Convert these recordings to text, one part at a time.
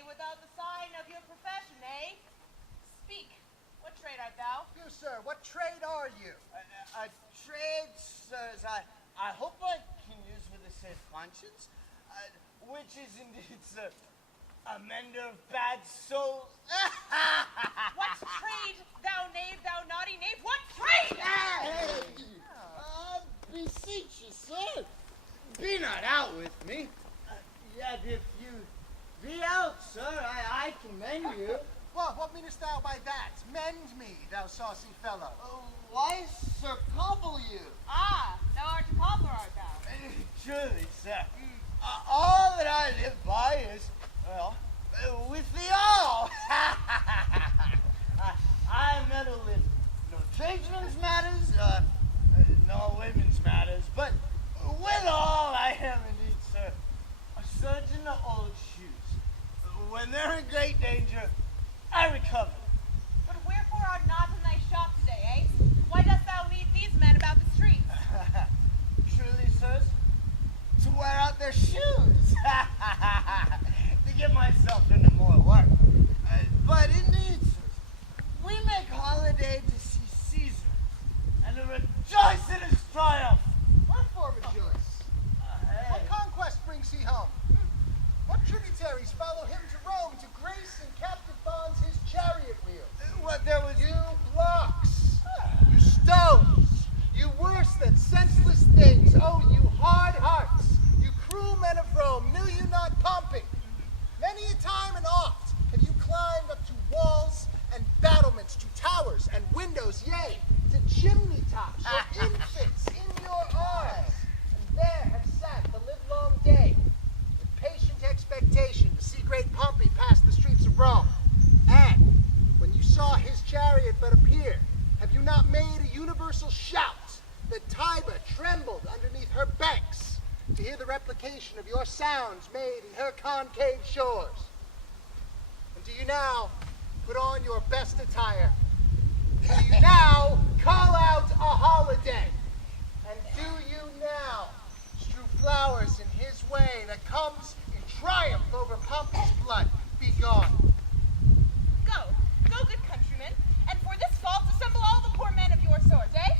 day without the sign of your profession, eh? Speak. What trade art thou? You, sir, what trade are you? A trade, sirs, I hope I can use with a safe conscience, which is indeed, sir, a mender of bad souls. What trade, thou knave, thou naughty knave? What trade? Hey! Beseech you, sir, be not out with me. Yet if you be out, sir, I commend you. What meanest thou by that? Mend me, thou saucy fellow. Why, sir, cobble you? Ah, thou art a cobbler, art thou? Truly, sir, all that I live by is, well, with the all. I meddle with no tradesmen's matters, no women's matters, but with all I am indeed, sir, a surgeon of old shoes. When they're in great danger, I recover. But wherefore art not in thy shop today, eh? Why dost thou lead these men about the streets? Truly, sirs, to wear out their shoes, to give myself into more work. But indeed, sirs, we make holiday to see Caesar and to rejoice in his triumph. Wherefore rejoice? What conquest brings he home? What tributaries follow him to Rome to grace in captive bonds his chariot wheel? What there was... You blocks, you stones, you worse than senseless things, oh, you hard hearts, you cruel men of Rome, knew you not Pompey? Many a time and oft have you climbed up to walls and battlements, to towers and windows, yea, to chimney tops, your infants in your arms, and there have sat the livelong day, with patient expectation to see great Pompey pass the streets of Rome. And when you saw his chariot but appear, have you not made a universal shout that Tiber trembled underneath her banks to hear the replication of your sounds made in her concave shores? And do you now put on your best attire? Do you now call out a holiday? And do you now strew flowers in his way that comes in triumph over Pompey's blood? Be gone. Go, good countrymen, and for this fault assemble all the poor men of your sorts, eh?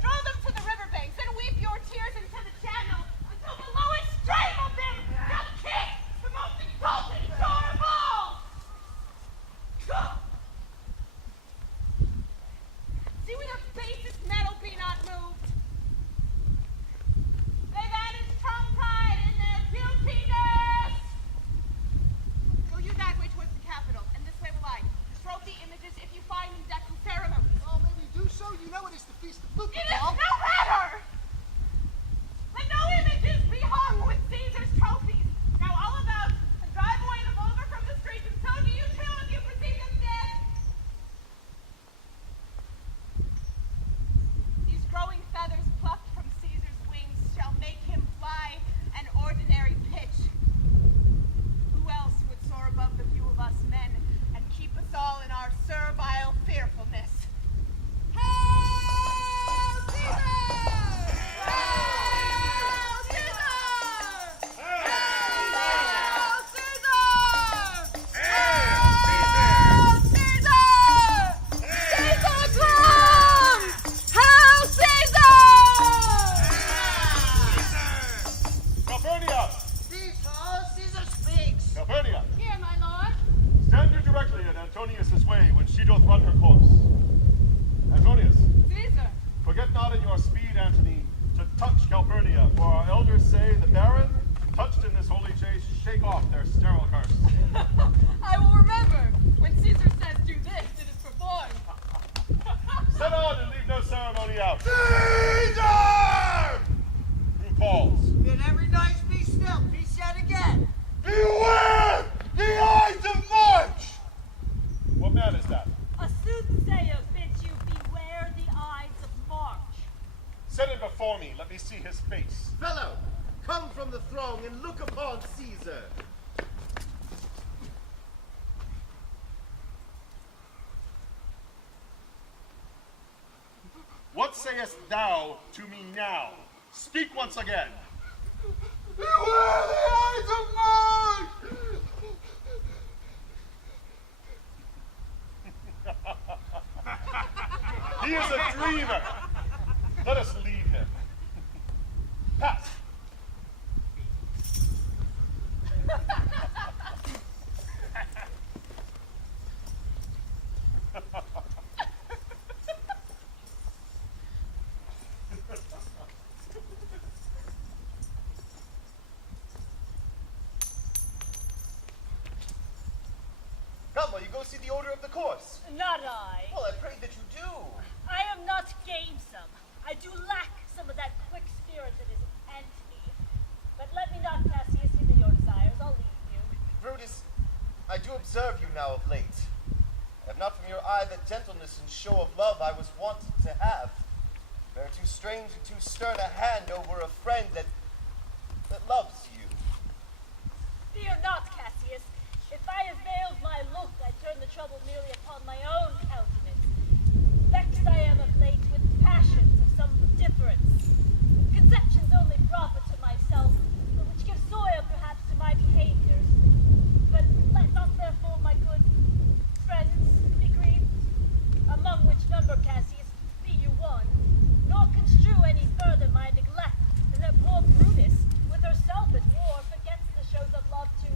Draw them to the river banks and weep your tears into the channel until the lowest stream of them shall kick the most exalted shore of all! See we the basest metal be not moved. They've added tongue-tied in their guiltiness! Go you that way towards the Capitol, and this way will I. Trophy images if you find them decked with ceremonies. Oh, maybe do so. You know it is the feast of Luca. It is no matter! Let no images be hung with Caesar's trophies. Now all about, and drive away the vulgar from the streets, and so do you too if you perceive them dead. These growing feathers plucked from Caesar's wings shall make him fly an ordinary pitch. Who else would soar above the view of us men and keep us all in our servile fearfulness? Hail Caesar! Hail Caesar! Hail Caesar! Hail Caesar! Caesar comes! Hail Caesar! Calpurnia! Speak, all Caesar speaks. Calpurnia! Here, my lord. Stand you directly in Antonius' way when she doth run her course. Antonius, Caesar. forget not in your speed, Antony, to touch Calpurnia, for our elders say the Baron, touched in this holy chase, shake off their sterile curse. I will remember. When Caesar says do this, it is performed. Set on and leave no ceremony out. Caesar! Who calls? Bid every knight be still. Be said again. Beware the Ides of March! What man is that? A soothsayer bids you beware the Ides of March. Set him before me. Let me see his face. Fellow, come from the throng and look upon Caesar. What sayest thou to me now? Speak once again. Beware the Ides of March! He is a dreamer. Let us leave him. Pass. Come, will you go see the order of the course? Not I. Well, I pray that you do. I am not gamesome. I do lack some of that quick spirit that is anti. But let me not, Cassius, hinder your desires. I'll leave you. Brutus, I do observe you now of late. I have not from your eye that gentleness and show of love I was wont to have. Bear too strange and too stern a hand over a friend that loves you. Fear not, Cassius. If I have veiled my look, I turn the trouble merely upon my own countenance. Vexed I am of late with passions of some difference. Conceptions only proper to myself, but which give soil perhaps to my behaviors. But let not therefore my good friends be grieved, among which number, Cassius, be you one, nor construe any further my neglect, and that poor Brutus, with herself at war, forgets the shows of love to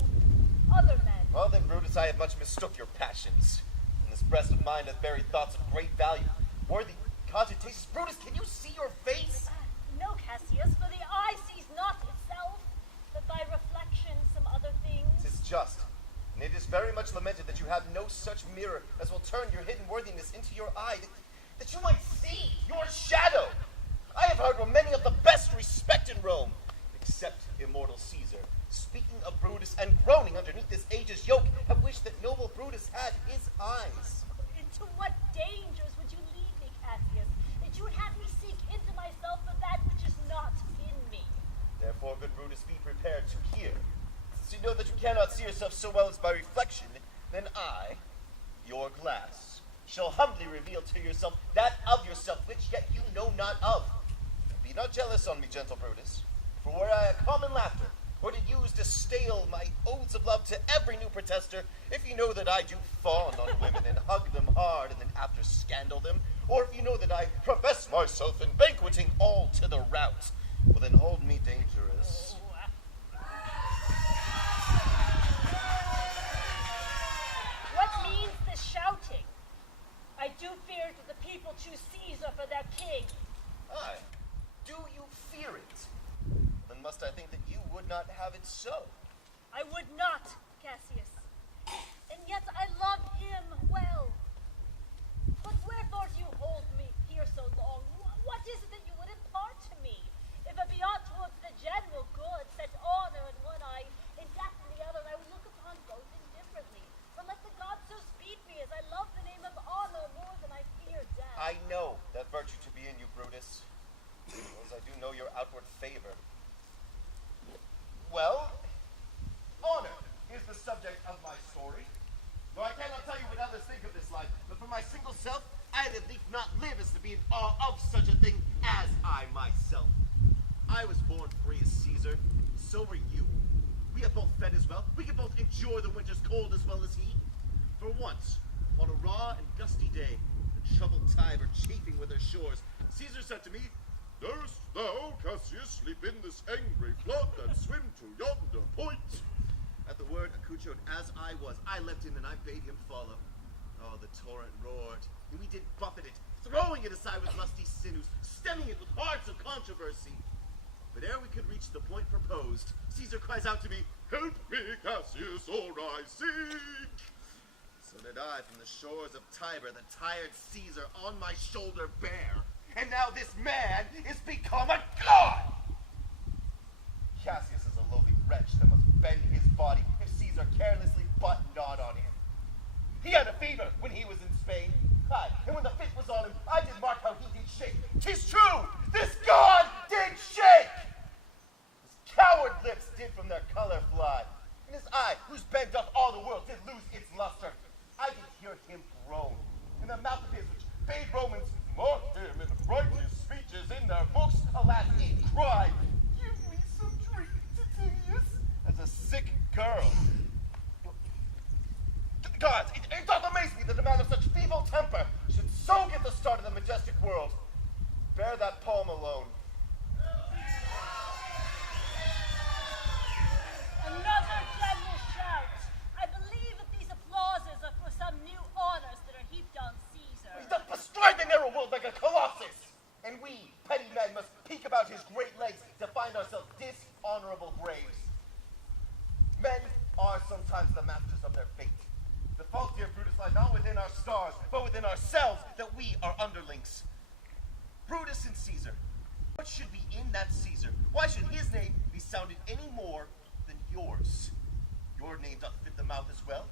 other men. Well then, Brutus, I have much mistook your passions. In this breast of mine hath buried thoughts of great value, worthy cogitations. Brutus, can you see your face? No, Cassius, for the eye sees not itself, but by reflection some other things. 'Tis just, and it is very much lamented that you have no such mirror as will turn your hidden worthiness into your eye, that you might see your shadow. I have heard where many of the best respect in Rome, except immortal Caesar, speaking of Brutus and groaning underneath this age's yoke, have wished that noble Brutus had his eyes. Into what dangers would you lead me, Cassius, that you would have me seek into myself for that which is not in me? Therefore, good Brutus, be prepared to hear. Since you know that you cannot see yourself so well as by reflection, then I, your glass, shall humbly reveal to yourself that of yourself which yet you know not of. Be not jealous on me, gentle Brutus, for were I a common laughter, or to use to stale my oaths of love to every new protester, if you know that I do fawn on women and hug them hard and then after scandal them, or if you know that I profess myself in banqueting all to the rout, well then hold me dangerous. What means this shouting? I do fear that the people choose Caesar for their king. Aye, do you fear it? Then must I think that you would not have it so. I would not, Cassius. And yet I love him well. But wherefore do you hold me here so long? What is it that you would impart to me? If it be aught towards the general good, set honor in one eye and death in the other, I would look upon both indifferently. For let the gods so speed me as I love the name of honor more than I fear death. I know that virtue to be in you, Brutus, as I do know your outward favor. Well, honor is the subject of my story. Though I cannot tell you what others think of this life, but for my single self, I at least not live as to be in awe of such a thing as I myself. I was born free as Caesar, so were you. We have both fed as well. We can both endure the winter's cold as well as he. For once, on a raw and gusty day, the troubled Tiber chafing with her shores, Caesar said to me, "Darest thou, Cassius, leap in this angry flood and swim to yonder point?" At the word, accoutred as I was, I leapt in and I bade him follow. Oh, the torrent roared, and we did buffet it, throwing it aside with lusty sinews, stemming it with hearts of controversy. But ere we could reach the point proposed, Caesar cries out to me, "Help me, Cassius, or I sink!" So did I from the shores of Tiber, the tired Caesar on my shoulder bear. And now this man is become a god! Cassius is a lowly wretch that must bend his body if Caesar carelessly but nod on him. He had a fever when he was in Spain. Aye, and when the fit was on him, I did mark how he did shake. 'Tis true, this god did shake! His coward lips did from their color fly, and his eye, whose bend doth all the world, did lose its luster. I did hear him groan, and the mouth of his which bade Romans mock him and write his speeches in their books, alas, he cried, "Give me some drink, Titinius," as a sick girl. Gods, it doth amaze me that a man of such feeble temper should So get the start of the majestic world. Bear that poem alone. Another general shout. I believe that these applauses are for some new honors that are heaped on Caesar. He doth bestride the narrow world like a colossus. And we, petty men, must peek about his great legs to find ourselves dishonorable graves. Men are sometimes the masters of their fate. The fault, dear Brutus, lies not within our stars, but within ourselves, that we are underlings. Brutus and Caesar. What should be in that Caesar? Why should his name be sounded any more than yours? Your name doth fit the mouth as well.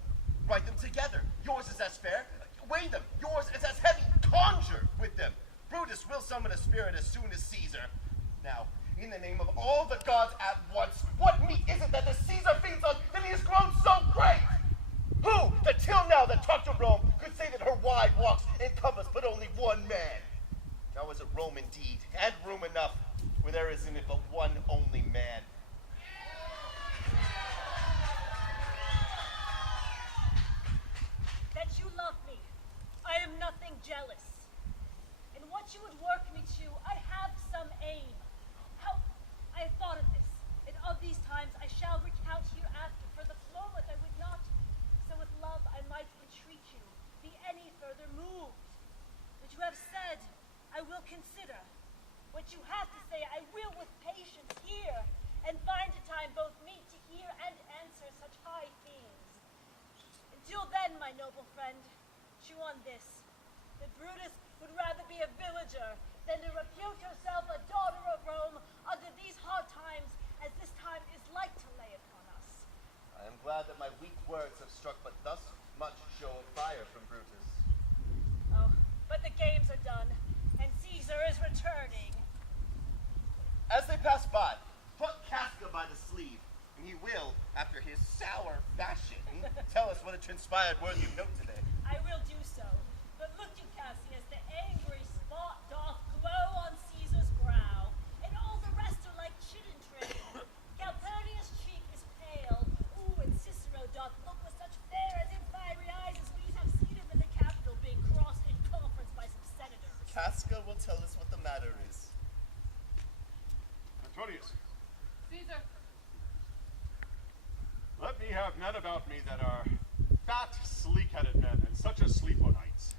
Write them together. Yours is as fair. Weigh them. Yours is as heavy. Conjure with them. Brutus will summon a spirit as soon as Caesar. Now, in the name of all the gods at once, what meat is it that the Caesar feeds on that he has grown so great? Who, that till now that talked to Rome, could say that her wide walks encompass but only one man? Now is it Rome indeed, and room enough, where there is in it but one only man. That you love me, I am nothing jealous. And what you would work me to, I have some aim. How I have thought of this, and of these times I shall recount hereafter. For the moment I would not, so with love I might entreat you, be any further moved. What you have said, I will consider. What you have to say, I will with patience hear, and find a time both meet to hear and answer such high themes. Until then, my noble friend, chew on this, that Brutus would rather be a villager than to repute herself a daughter of Rome under these hard times, as this time is like to lay upon us. I am glad that my weak words have struck but thus much show of fire from Brutus. Oh, but the games are done, and Caesar is returning. As they pass by, pluck Casca by the sleeve, and he will, after his sour fashion, tell us what had transpired worthy of note today. I will do so. But look you, Cassius, the angry spot doth glow on Caesar's brow, and all the rest are like chidden train. Calpurnius' cheek is pale, and Cicero doth look with such fair as in fiery eyes as we have seen him in the Capitol being crossed in conference by some senators. Casca will tell us what the matter is. Antonius, Caesar. let me have men about me that are fat, sleek-headed men, and such a sleep o' nights.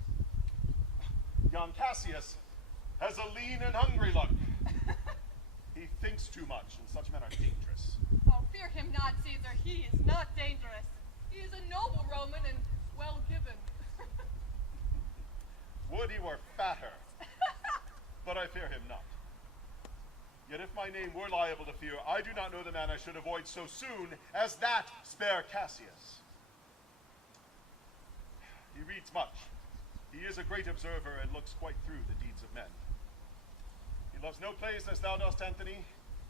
Young Cassius has a lean and hungry look. He thinks too much, and such men are dangerous. Oh, fear him not, Caesar. He is not dangerous. He is a noble Roman and well given. Would he were fatter, but I fear him not. Yet if my name were liable to fear, I do not know the man I should avoid so soon as that spare Cassius. He reads much. He is a great observer and looks quite through the deeds of men. He loves no plays as thou dost, Anthony.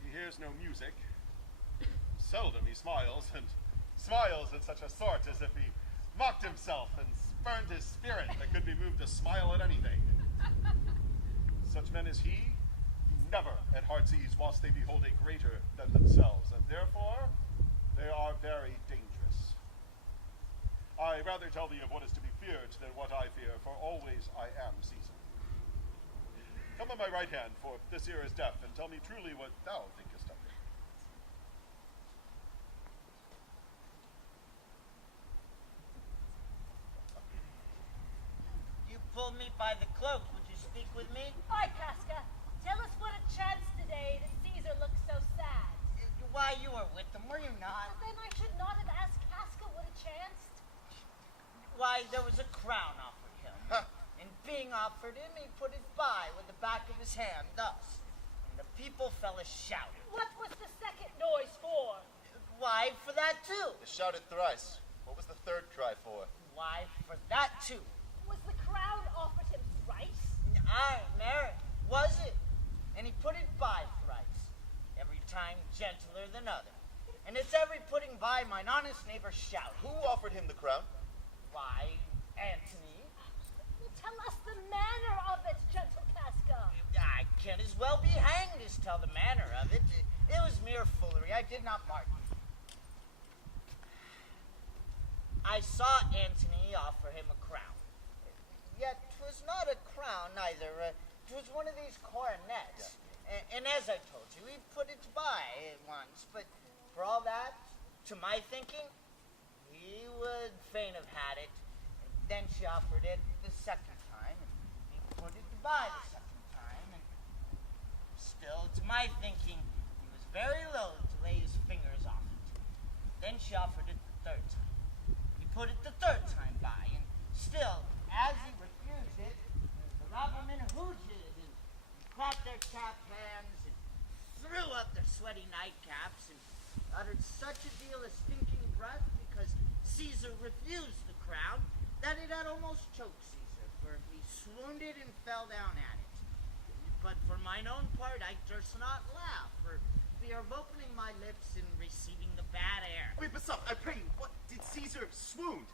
He hears no music. Seldom he smiles, and smiles in such a sort as if he mocked himself and spurned his spirit that could be moved to smile at anything. Such men as he, never at heart's ease whilst they behold a greater than themselves, and therefore they are very dangerous. I rather tell thee of what is to be feared than what I fear, for always I am Caesar. Come on my right hand, for this ear is deaf, and tell me truly what thou thinkest of me. You pulled me by the cloak. Would you speak with me? Hi, Casca. Tell us what it chanced today that Caesar looks so sad. Why, you were with them, were you not? Then I should not have asked Casca what it chanced. Why, there was a crown offered him. And being offered him, he put it by with the back of his hand, thus. And the people fell a shouting. What was the second noise for? Why, for that too. They shouted thrice. What was the third cry for? Why, for that too. Was the crown offered him thrice? Aye, marry, was it? And he put it by thrice, every time gentler than other. And it's every putting by mine honest neighbor shout. Who offered him the crown? Why, Antony. Well, tell us the manner of it, gentle Casca. I can as well be hanged as tell the manner of it. It was mere foolery. I did not mark it. I saw Antony offer him a crown. Yet 'twas not a crown either. 'Twas one of these coronets. And as I told you, he put it by once. But for all that, to my thinking, he would fain have had it. And then she offered it the second time, and he put it by the second time. And still, to my thinking, he was very loath to lay his fingers off it. Then she offered it the third time. He put it the third time by, and still, as he refused it, the robbermen hooted and clapped their chapped hands and threw up their sweaty nightcaps and uttered such a deal of stinking breath because Caesar refused the crown that it had almost choked Caesar, for he swooned and fell down at it. But for mine own part, I durst not laugh, for fear of opening my lips and receiving the bad air. Wait, but stop, I pray you, what, did Caesar swoon?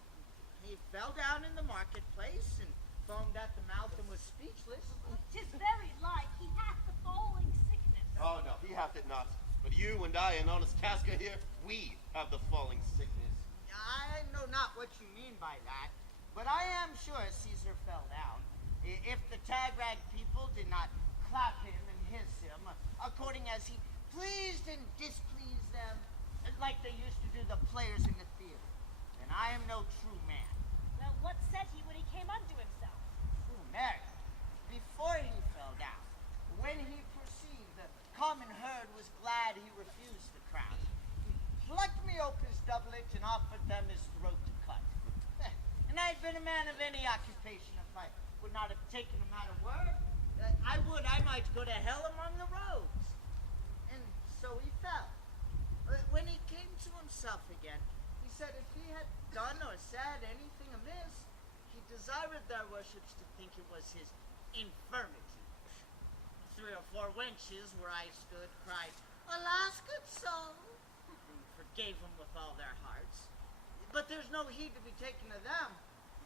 He fell down in the marketplace and foamed at the mouth and was speechless. 'Tis very like he hath the falling sickness. Oh, no, he hath it not. But you and I and honest Casca here, we have the falling sickness. I know not what you mean by that, but I am sure Caesar fell down. If the Tagrag people did not clap him and hiss him, according as he pleased and displeased them, like they used to do the players in the theater, then I am no true man. Well, what said he when he came unto himself? True Mary, before he fell down, when he perceived the common herd was glad he refused the crown, he plucked me open his doublet and offered them his throat to cut. And I had been a man of any occupation if I would not have taken him at a word. I might go to hell among the rogues. And so he fell. When he came to himself again, he said if he had done or said anything amiss, he desired their worships to think it was his infirmity. 3 or 4 wenches where I stood cried, "Alas, good soul," and forgave him with all their hearts. But there's no heed to be taken of them.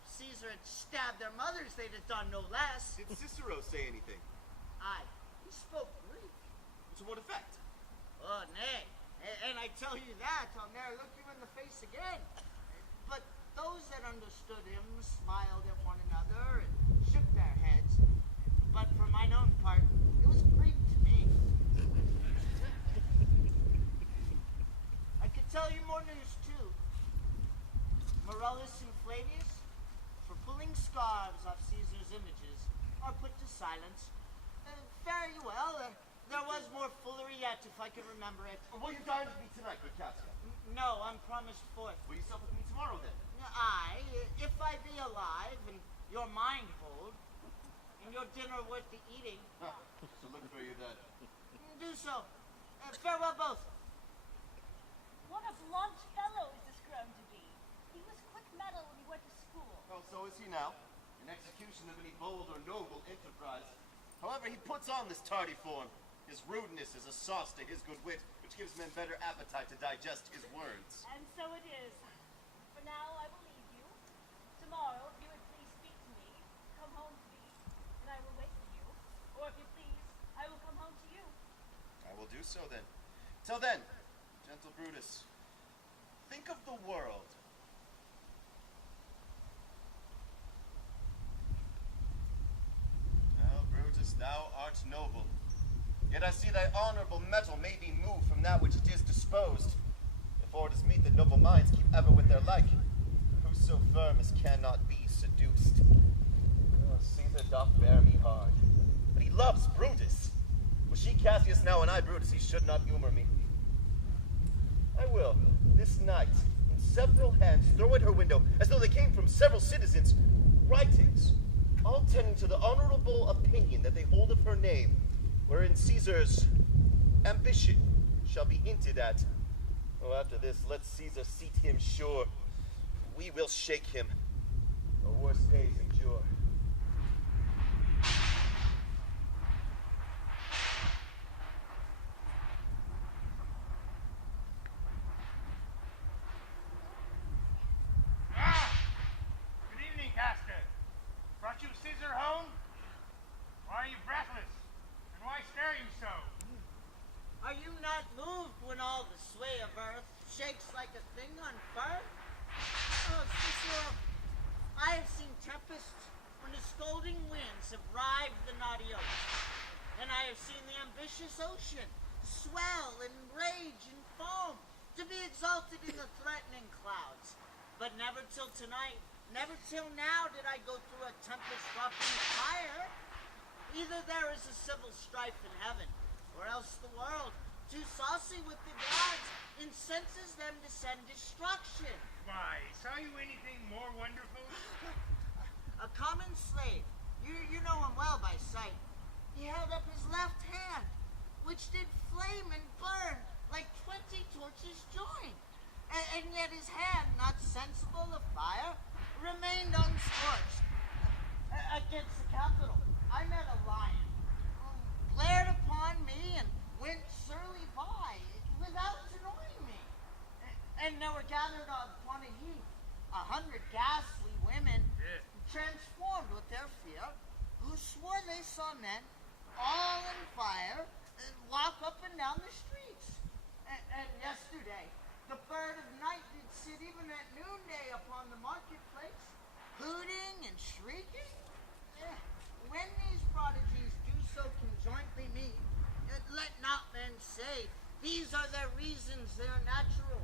If Caesar had stabbed their mothers, they'd have done no less. Did Cicero say anything? Aye, he spoke Greek. To what effect? Oh, nay. And I tell you that, I'll ne'er look you in the face again. But those that understood him smiled at one another and shook their heads. But for mine own part, it was Greek to me. I could tell you more news, too. Morellus and Flavius, for pulling scarves off Caesar's images, are put to silence. Fare you well. There was more foolery yet, if I can remember it. Will you dine with me tonight, good Casca? No, I'm promised forth. Will you sup with me tomorrow, then? Aye, if I be alive, and your mind hold, and your dinner worth the eating. So look for you then. Do so. Farewell both. What a blunt fellow is this grown to be. He was quick mettle when he went to school. Well, so is he now, in execution of any bold or noble enterprise. However, he puts on this tardy form. His rudeness is a sauce to his good wit, which gives men better appetite to digest his words. And so it is. For now, I will leave you. Tomorrow, if you would please speak to me, come home to me, and I will wait for you. Or if you please, I will come home to you. I will do so then. Till then, gentle Brutus, think of the world. Now, Brutus, thou art noble. Yet I see thy honorable metal may be moved from that which it is disposed. Therefore it is meet that noble minds keep ever with their like. Whoso firm as cannot be seduced. Oh, Caesar doth bear me hard. But he loves Brutus. Was she Cassius now and I Brutus, he should not humor me. I will, this night, in several hands, throw at her window, as though they came from several citizens, writings, all tending to the honorable opinion that they hold of her name, wherein Caesar's ambition shall be hinted at. Oh, after this, let Caesar seat him sure. We will shake him, or worse days endure. Good evening, Casca. Brought you Caesar home? Why are you breathless? And why stare you so? Are you not moved when all the sway of earth shakes like a thing on fire? Oh, Cicero, I have seen the ambitious ocean swell and rage and foam to be exalted in the threatening clouds. But never till tonight, never till now did I go through a tempest dropping fire. Either there is a civil strife in heaven, or else the world, too saucy with the gods, incenses them to send destruction. Why, saw you anything more wonderful? A common slave, you know him well by sight. He held up his left hand, which did flame and burn like 20 torches joined. And yet his hand, not sensible of fire, remained unscorched. Against the capital, I met a lion, glared upon me and went surly by, without annoying me. And there were gathered upon a heap 100 ghastly women, transformed with their fear, who swore they saw men, all in fire, walk up and down the streets. And yesterday, the bird of night did sit even at noonday upon the marketplace, hooting and shrieking. When these prodigies do so conjointly meet, let not men say, these are their reasons, they are natural.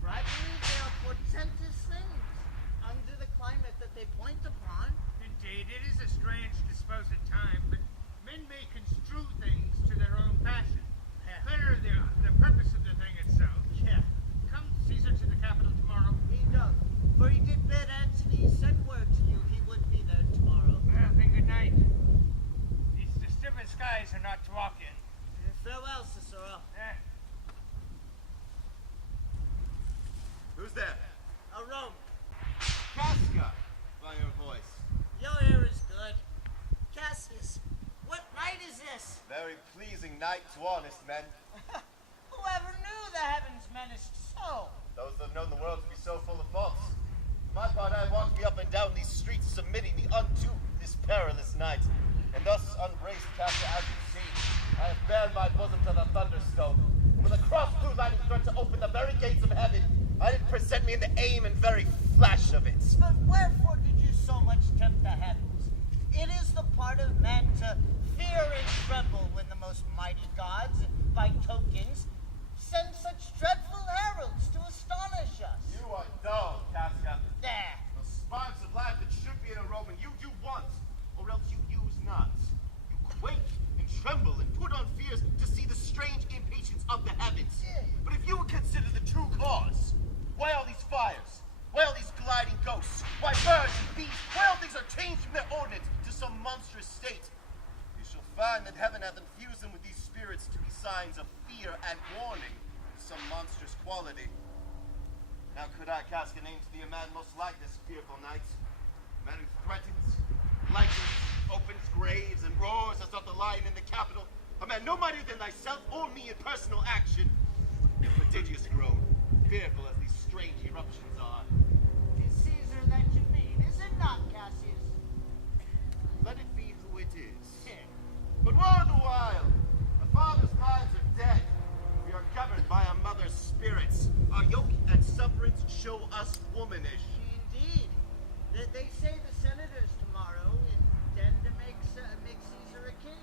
For I believe they are portentous things, under the climate that they point upon. Indeed, it is a strange disposed time, but men may construe things to their own passion. Clear the purpose of the thing itself. Yeah, Come, Caesar, to the capital tomorrow. he does. For he did bid Antony send word to you he would be there tomorrow. Well, then good night. These disturbed skies are not to walk in. Farewell, Cicero. Who's there? A Rome. Casca, by your voice. Your ear is good. Cassius, what night is this? Very pleasing night to honest men. Whoever knew the heavens menaced so? Those that have known the world to be so full of faults. For my part, I walked me up and down these streets, submitting me unto this perilous night. And thus, unbraced, Casca, as you see, I have bared my bosom to the thunderstone. And with a cross through lightning threat to open the very gates of heaven, I did present me in the aim and very flash of it. But wherefore did you so much tempt the heavens? It is the part of men to fear and tremble when the most mighty gods, by tokens, send such dreadful heralds to astonish us. You are dull, Casca. There. The sparks of life that should be in a Roman, you do want, or else you use not. You quake and tremble and put on fears to see the strange impatience of the heavens. But if you would consider the true cause, why all these fires? Why all these gliding ghosts? Why birds and beasts? Why all things are changed from their ordinance to some monstrous state? You shall find that heaven hath infused them with these spirits to be signs of fear and warning of some monstrous quality. Now could I, Casca, name to thee a man most like this fearful night? A man who threatens, lightens, opens graves, and roars as doth the lion in the Capitol. A man no mightier than thyself or me in personal action. A prodigious groan, fearful as these strange eruptions are. Tis Caesar that you mean, is it not, Cassius? Let it be who it is. But woe the while! The father's lives are dead. We are governed by a mother's spirits. Our yoke and sufferance show us womanish. Indeed. They say the senators tomorrow intend to make Caesar a king,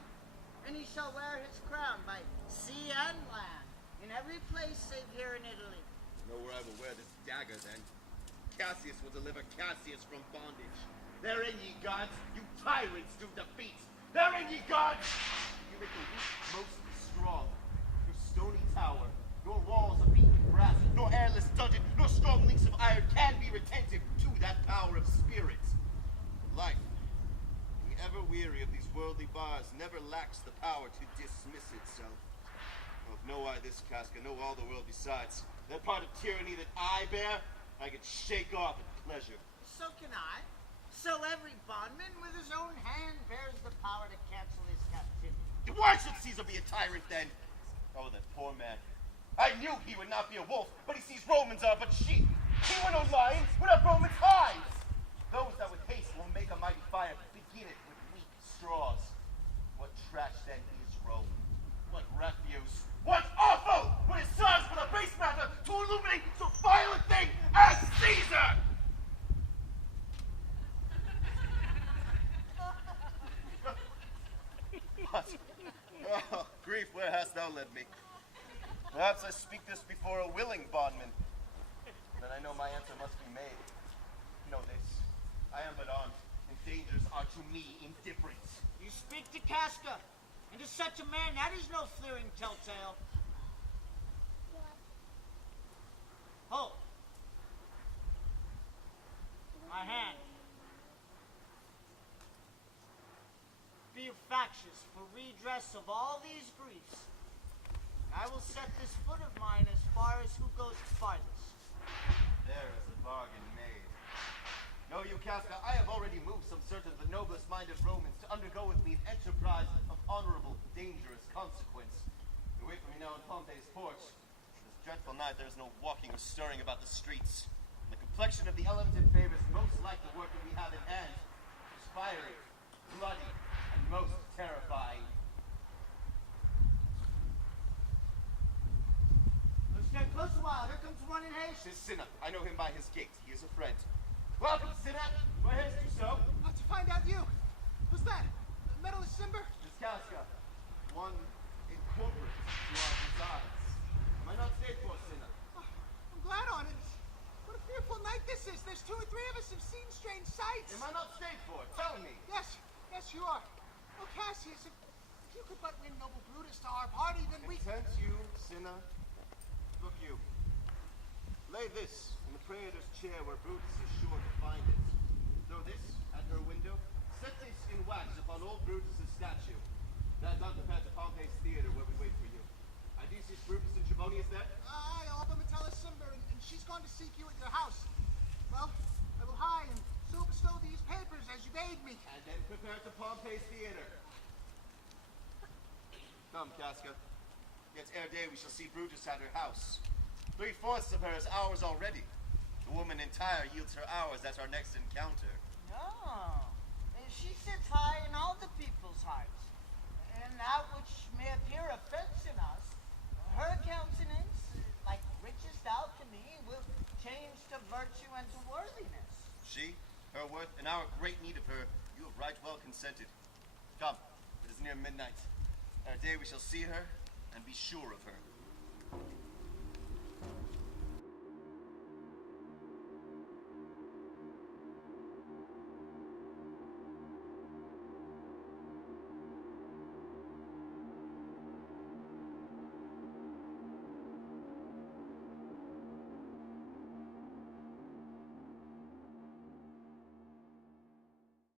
and he shall wear his crown by sea and land, in every place save here in Italy. Know where I will wear this dagger then. Cassius will deliver Cassius from bondage. Therein, ye gods, you tyrants do defeat. Therein, ye gods, you make the weak most strong. Your stony tower, nor walls of beaten brass, nor airless dungeon, nor strong links of iron can be retentive to that power of spirit. Life, being ever weary of these worldly bars, never lacks the power to dismiss itself. Well, if know I this, Casca, know all the world besides. That part of tyranny that I bear, I can shake off at pleasure. So can I. So every bondman with his own hand bears the power to cancel his captivity. Why should Caesar be a tyrant then? Oh, that poor man. I knew he would not be a wolf, but he sees Romans are but sheep. He were no lions, would have Romans hides. Those that with haste will make a mighty fire, begin it with weak straws. What trash then is Rome? What refuse? What awful! When it serves for the base matter to illuminate so vile a thing as Caesar! What? now led me. Perhaps I speak this before a willing bondman. Then I know my answer must be made. Know this. I am but armed, and dangers are to me indifferent. You speak to Casca, and to such a man that is no fleering telltale. Hold. My hand. Be factious for redress of all these griefs. I will set this foot of mine as far as who goes farthest. There is a bargain made. Know you, Casca, I have already moved some certain of the noblest-minded Romans to undergo with me an enterprise of honorable, dangerous consequence. You wait for me now in Pompey's porch. This dreadful night there is no walking or stirring about the streets. And the complexion of the elemented favors most like the work that we have in hand. Fiery, bloody, and most terrifying. Stand close a while. Here comes one in haste. This Cinna. I know him by his gait. He is a friend. Welcome, Cinna. Why haste you so? To find out you. Who's that? Medalist Cimber? Miss Casca. One incorporate to our designs. Am I not stayed for, Cinna? I'm glad on it. What a fearful night this is. There's 2 or 3 of us have seen strange sights. Am I not stayed for? Tell me. Yes, you are. Oh, Cassius, if you could but win noble Brutus to our party, then we... Content you, Cinna. Look you. Lay this in the praetor's chair where Brutus is sure to find it. Throw this at her window. Set this in wax upon old Brutus's statue. That done, prepare to Pompey's theater where we wait for you. Odysseus, Brutus, and Trebonius there? Aye, all but Metellus Cimber, and she's gone to seek you at your house. Well, I will hie and so bestow these papers as you bade me. And then prepare to Pompey's theater. Come, Casca. Yet ere day we shall see Brutus at her house. 3/4 of her is ours already. The woman entire yields her hours at our next encounter. No. She sits high in all the people's hearts. And that which may appear offense in us, her countenance, like richest alchemy, will change to virtue and to worthiness. She, her worth, and our great need of her, you have right well consented. Come, it is near midnight. Ere day we shall see her, and be sure of her.